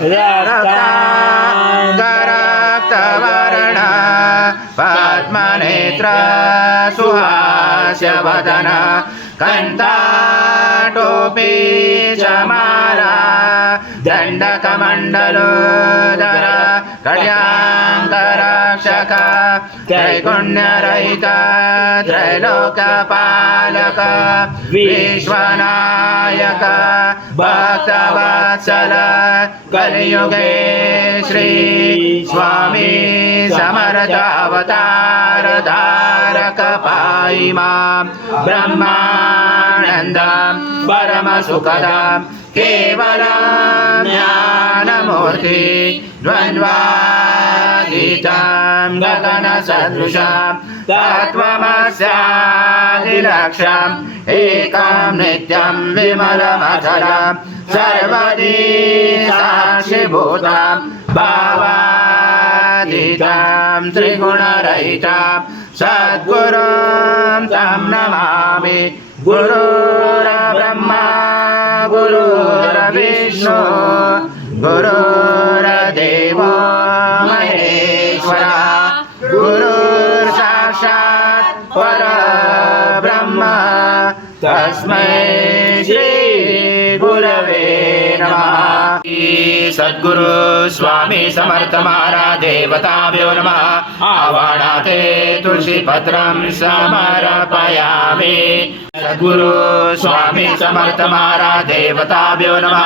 रक्ताङ्गरक्तवर्ण पद्मनेत्र सुहास्यवदन कण्ठाटोपी चमाला दण्डकमण्डलोदर कड्याङ्करक्षक त्रैगुण्यरहित त्रैलोकपालक विश्वनायक भक्तवत्सल कलियुगे श्री स्वामी समर्थ अवतार धारक पाहि मां ब्रह्मानन्दं परमसुखदं केवलं ज्ञानमूर्ति द्वन्द्वातीतं गगनसदृशं तत्त्वमस्यादिलक्ष्यम् एकं नित्यं विमलमचलं सर्वदी साक्षिभूतं भावातीतं त्रिगुणरहितं सद्गुरुं तं नमामि गुरुर्ब्रह्मा गुरुर्विष्णु गुरुर्देवो महेश्वरः गुरुर्साक्षात् परब्रह्म तस्मै श्री गुरवे नमः। सद्गुरु स्वामी समर्थ महाराज देवताभ्यो नमः। आवाहनाते तुलसीपत्रं समर्पयामि। सद्गुरु स्वामी समर्थ महाराज देवताभ्यो नमः।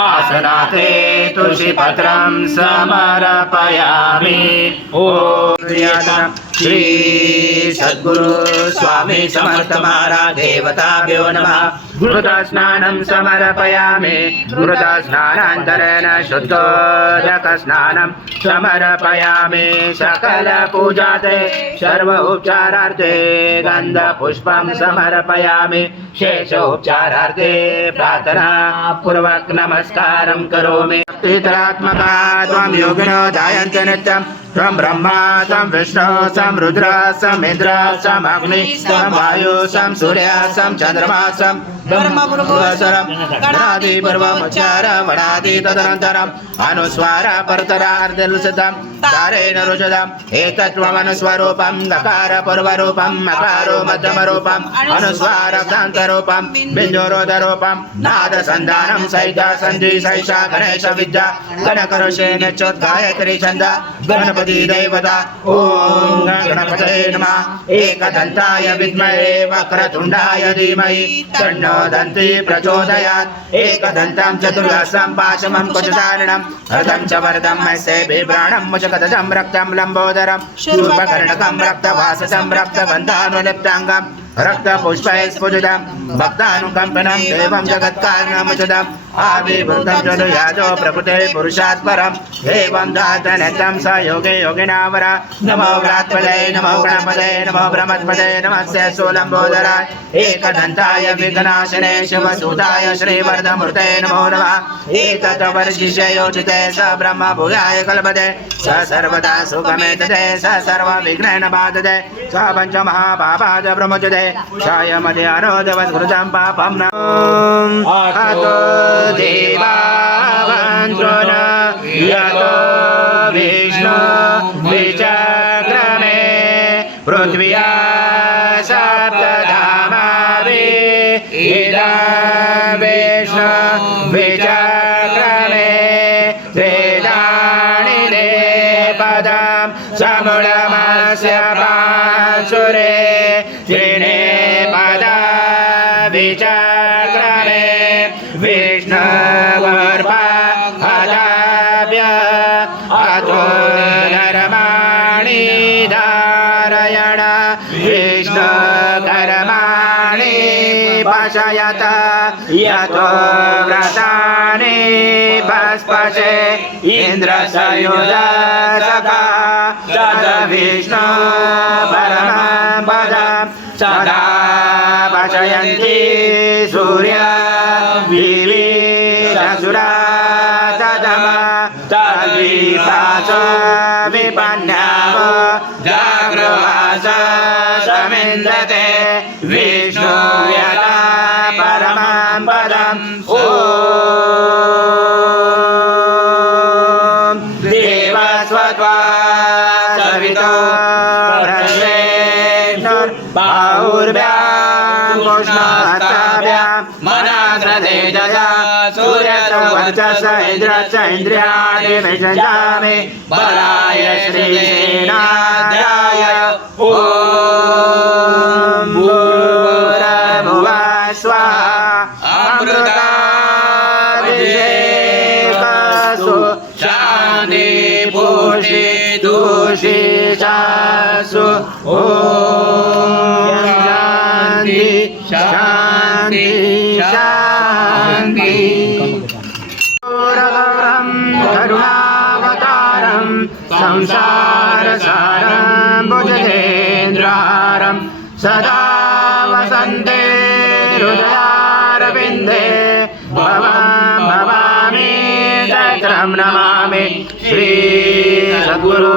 आसनाते तुलसीपत्रं समर्पयामि। ओम श्री सद्गुरु स्वामी समर्थ महाराज देवताभ्यो नमः। घृतस्नानं समर्पयामि। घृतस्नानान्तरेण शुद्धोदकस्नानं समर्पयामि। सकलपूजाते सर्व उपचारार्थे गन्धपुष्पं समर्पयामि। शेषोपचारार्थे प्रार्थना पूर्वक नमस्कारं करोमि। त्रितरात्मका त्वं योगिनो जायन्ते नित्यं त्वं ब्रह्मा त्वं विष्णु त्वं रुद्र त्वं इन्द्र त्वं अग्नि त्वं वायु त्वं सूर्य त्वं चन्द्रमा त्वं ब्रह्मपुरुषरं गणादि पर्वमुच्चार वणादि तदनन्तरम् अनुस्वार परतरार्धलुसितं तारेण रुजदम् एतत्त्वमनुस्वरूपं नकार पूर्वरूपं नकारो मध्यमरूपं अनुस्वार क्रान्तरूपं बिन्दुरोधरूपं नादसन्धानं सहित सन्धि सहिषा गणेश विद्या गणकरुषे निच्योद्गायत्री छन्द गणपति देवता ओम गणपतये नमः। एकदन्ताय विद्महे वक्रतुण्डाय धीमहि तन्नो दन्ती प्रचोदयात्। एकदन्तं चतुर्हस्तं पाशमं कुचधारिणं हृदं च वरदं हस्ते बिभ्राणं मुचकदं रक्तं लम्बोदरं शूर्पकर्णकं रक्तवाससं रक्तबन्धानुलिप्ताङ्गं रक्तपुष्पैः स्फुटितं भक्तानुकम्पनं देवं जगत्कारणमुचितम् आविर्भूतं चतु यादो प्रभुते पुरुषात् परम् एवं दातनेतं स योगे योगिनावर नमो व्रात्पदे नमो गणपदे नमो ब्रह्मपदे नमस्ते सोलम्बोदराय एकदन्ताय विघ्नाशने शिवसुताय श्रीवरदमूर्ते नमो नमः। एकतवर्षिषे योजिते स ब्रह्म भूयाय कल्पते स सर्वदा सुखमेतते स सर्वविघ्नेन बाधते स पञ्चमहापापाद प्रमुच्यते क्षयमदे अनोदवद्घृतं पापं न अतो देवावन्त्रुन यतो विष्णु विचक्रमे पृथ्व्या सप्तधामावि इदं विष्णु विचक्रमे वेदानि ने पदं समूलमस्य पांशुरे त्रीणि पदा विचक्रमे विष्णुगर्भादाभ्य अतो धर्माणि धारयण विष्णुकर्माणि पशयत यतो व्रतानि भस्पशे इन्द्रसयुधसखा तद विष्णु परमं पदं सदा पशयन्ति सूर्य विविधसुरा तदमा तद्विपास विपन्याव जागृवास समिन्द्रते विष्णु यदा परमं पदम् ॐ त्वा सवितो बाहुर्भ्यां पुष्णास्ताभ्यां मनाग्रतेजसा सूर्यस्य वर्चस्स इन्द्रस्य इन्द्रियाणि विसृजामि बलाय श्रीसेनाध्याय ॐ भूर्भुवः स्वाहा अमृताभिषेकस्तु शान्ति पूषि दूषि शासु ॐ शान्ति शान्ति करुणावतारं संसारसारं भुजगेन्द्रहारं सदा वसन्ते हृदयारविन्दे भवामि चैत्रं नमामि श्री सद्गुरु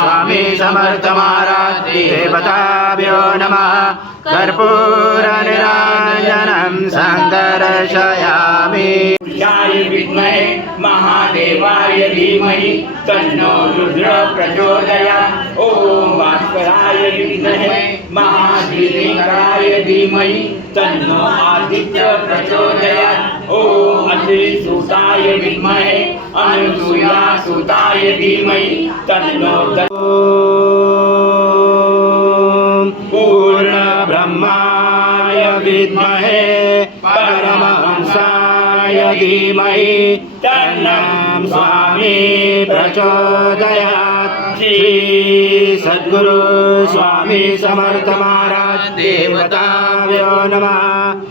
स्वामी समर्थ महाराज देवताभ्यो नमः कर्पूरनिराजनं सन्दर्शयामि विद्महे महादेवाय धीमहि तन्नो रुद्र प्रचोदयात् ॐ भास्कराय विद्महे महादीपकाय धीमहि तन्नो आदित्य प्रचोदयात् ॐ अत्रिसूताय विद्महे अनुसूयासुताय धीमहि तन्नो पूर्ण ब्रह्माय विद्महे परमहंसाय धीमहि तन्नं स्वामी प्रचोदयात् श्री सद्गुरु स्वामी समर्थ महाराज देवताभ्यो नमः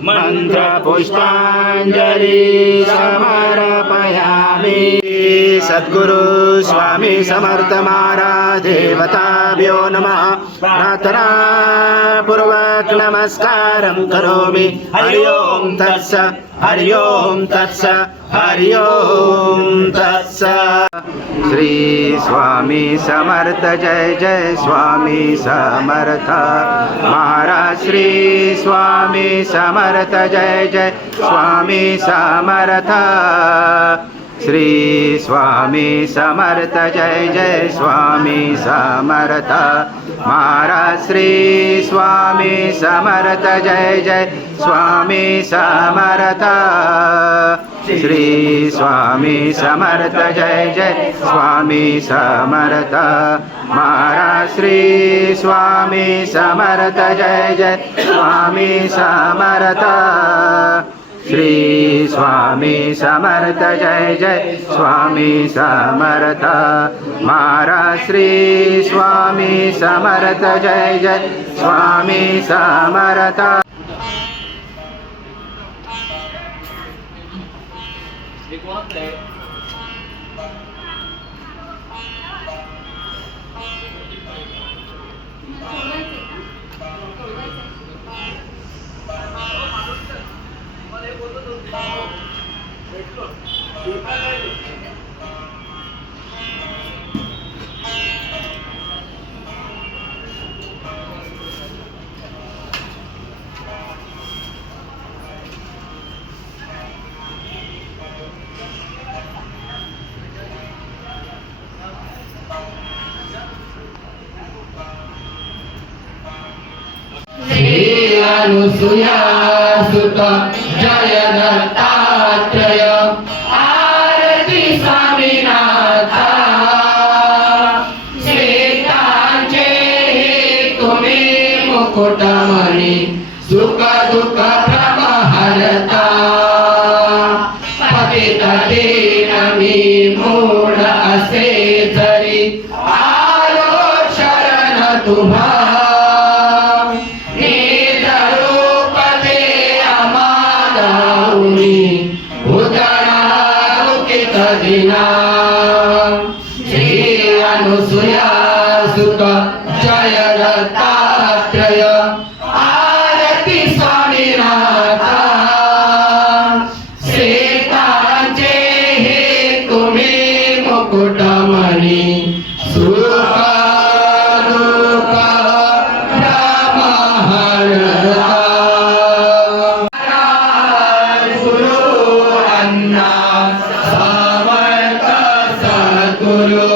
मंत्र पुष्पांजलि समर्पयामि सद्गुरु स्वामी समर्थ महाराज देवताभ्यो नमः प्रार्थना पूर्वक नमस्कारं करोमि हरि ओम तत्स हरि ओम तत्स हरि ओम तत्स श्री स्वामी समर्थ जय जय स्वामी समर्थ महाराज श्री स्वामी समर्थ जय जय स्वामी समर्थ श्री स्वामी समर्थ जय जय स्वामी समर्थ महाराज श्री स्वामी समर्थ जय जय स्वामी समर्थ श्री स्वामी समर्थ जय जय स्वामी समर्थ महाराज श्री स्वामी समर्थ जय जय स्वामी समर्थ श्री स्वामी समर्थ जय जय स्वामी समर्थ महाराज श्री स्वामी समर्थ जय जय स्वामी समर्थ अनुसूया सुत जय दत्तात्रेय आरती स्वामीनाथा श्वेतांचे तुम्ही मुकुटमणि सुख दुःख प्रमहरता पतित दीन मी मूढ असे जरी आलो शरण तुम्हा श्री अनुसूया सुत जय दत्तात्रेय आरती स्वामीनाथा श्वेतांचे हे तुम्ही मुकुटमणि सुख दुःख प्रमहरता गुरु अण्णा समर्थ सद्गुरु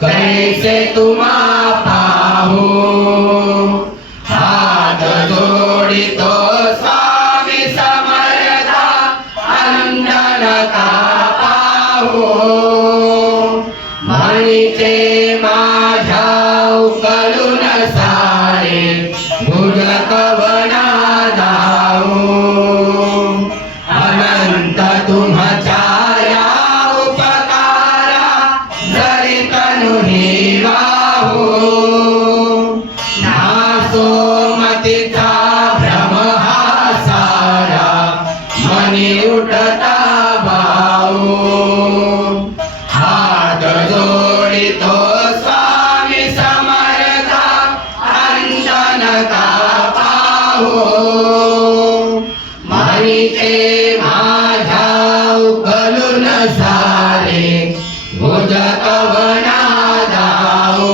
कैसे तुम्हा पाहू हात जोडितो स्वामी समर्था अंधन का पाहू मणीचे माझ्या उकलून सारे भुज कवना दाऊ अनंत तुमच्या या उपकारा जरी तनु ही वाहू नासो मतीचा भ्रम हा सारा मनी उठता भाऊ हात जोडितो स्वामी समर्था अंधन का पाहू मनीचे माझ्या उकलून सारे भुज कवना दाऊ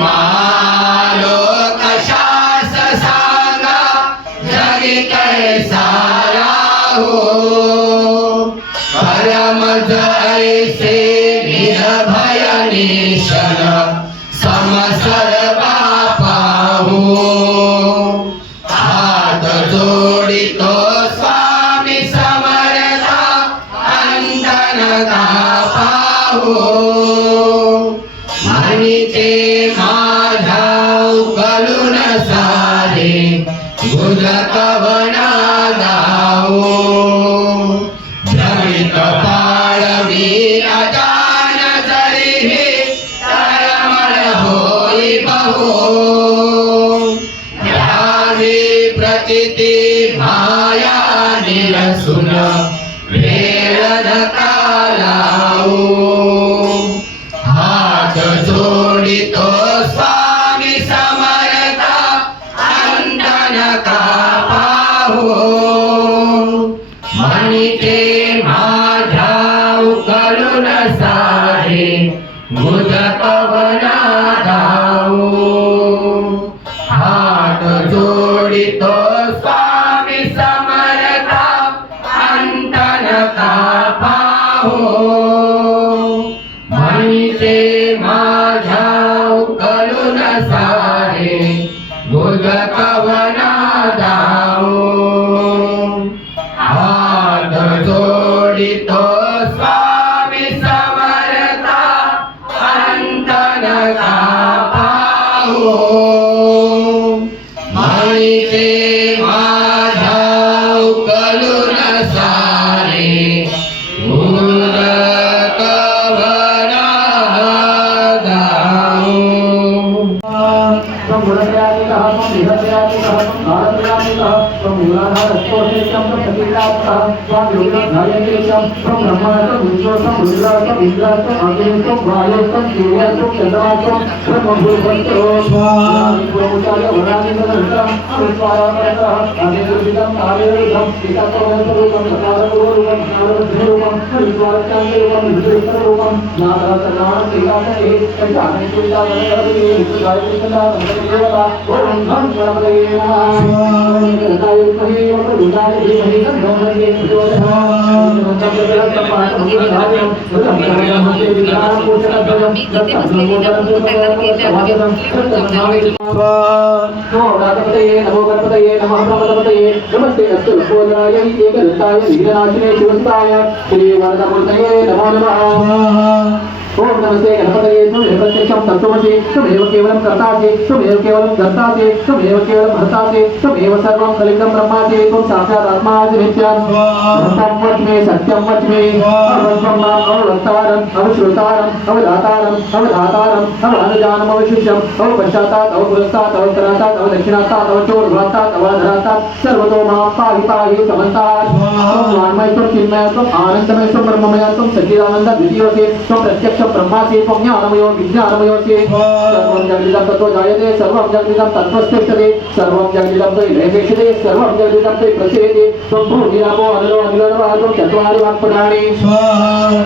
जन्मालो कशास सांगा जगी कैसा राहू परम जैसे निर्भय निशल समसर पाहू हात जोडितो स्वामी समर्था अंधन का पाहू मनीचे माझ्या उकलून सारे भुज कवना दाऊ भ्रमित पाळवी अजान जरीही तळमळ होई बहु ध्यावी प्रचिती माया निरसुन वेळ धका लावू हात जोडितो स्वामी समर्था अंधन का पाहू मनीचे माझ्या उकलून सारे भुज कवना दाऊ हात जोडितो स्वामी समर्था अंधन का पाहू मनीचे माझ्या उकलून सारे भुज कवना दाऊ हात जोडितो नमो गणपतये नमः प्रमदपतये नमस्ते अस्तु लंबोदराय एकदंताय विघ्ननाशिने शिवसुताय श्री वरदमूर्तये नमो नमः। ओम नमस्ते गणपतये त्वमेव प्रत्यक्षं तत्त्वमसि त्वमेव केवलं कर्तासि त्वमेव केवलं कर्तासि त्वमेव केवलं भर्तासि त्वमेव सर्वं कलितं ब्रह्मासि त्वं साक्षात् आत्मासि नित्यं सत्यं वच्मि सत्यं वच्मि अवश्वं माम् अववक्तारम् अवश्रुतारम् अवदातारम् अवधातारम् अवनुजानम् अवशिष्यम् अवपश्चातात् अवपुरस्तात् अवतरातात् अवदक्षिणातात् अवचोर्ध्वातात् अवधरातात् सर्वतो मां पाहि पाहि समन्तात् त्वं वाङ्मयत्वं चिन्मयत्वम् आनन्दमयत्वं ब्रह्ममयत्वं सच्चिदानन्द द्वितीयोऽसि त्वं प्रत्यक्ष ब्रह्मासि त्वं ज्ञानमयो विज्ञानमयोऽसि सर्वं जगदिदं ततो जायते सर्वं जगदिदं तत्त्वस्थिष्ठति सर्वं जगदिदं त्वयि नैवेशते सर्वं जगदिदं त्वयि प्रसीदति त्वं भूमिरापो अनिलो अनिलो नमः त्वं चत्वारि वाक्पदानि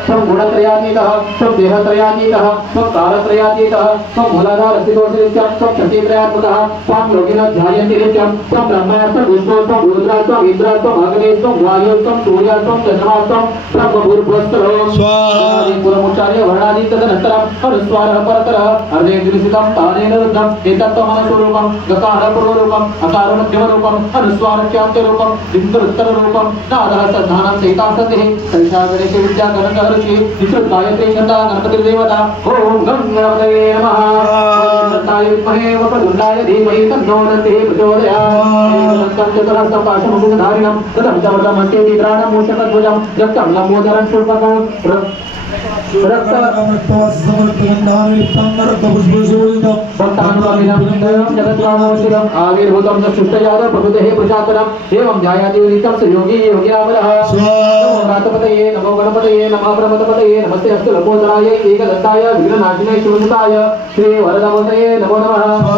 त्वं गुणत्रयातीतः त्वं देहत्रयातीतः त्वं कालत्रयातीतः त्वं मूलाधार अस्तित्वसि नित्यं त्वं शक्तित्रयात्मकः त्वं योगिनः ध्यायन्ति नित्यं त्वं ब्रह्मास्त्वं विष्णुस्त्वं रुद्रास्त्वं इन्द्रास्त्वं अग्निस्त्वं वायुस्त्वं सूर्यास्त्वं चन्द्रमास्त्वं ब्रह्मभूर्भुवस्त्वं पुरमुच्चार्य वर्णादि तदनन्तरम् अनुस्वारः परतरः अर्धेन्द्रियसितं तानेन रुद्धम् एतत्त्वमनस्वरूपं गकारः पूर्वरूपम् अकारः मध्यमरूपम् अनुस्वारस्यान्त्यरूपं बिन्दुरुत्तररूपं नादः सन्धानं सहिता सतिः सैषा गणेश विद्या गणकः ऋषि विश्रुत गायत्री छन्दा गणपतिर्देवता ॐ गं गणपतये नमः गणपताय विद्महे वक्रतुण्डाय धीमहि तन्नो दन्तिः प्रचोदयात् चतुरस्रं पाशमुखधारिणं तदं च वरदमस्ते विद्राणं मूषकध्वजं रक्तं लम्बोदरं शूर्पकं आविर्भूतं चक्षुष्टयादव प्रभुतेः प्रजातनम् एवं ध्यायादिनित्यं स योगी योगिनामरः नमो व्रातपतये नमो गणपतये नमः प्रमदपतये नमस्ते अस्तु लंबोदराय एकदन्ताय विघ्ननाशिने शिवसुताय श्री वरदमूर्तये नमो नमः।